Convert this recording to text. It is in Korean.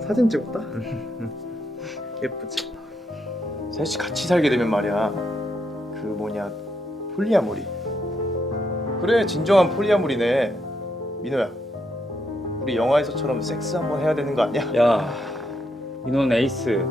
사진 찍었다? 음, 음. 예쁘지? 셋이 같이 살게 되면 말이야 그 뭐냐 폴리아모리 그래 진정한 폴리아모리네 민호야 우리 영화에서처럼 섹스 한번 해야 되는 거 아니야? 야, 민호는 에이스,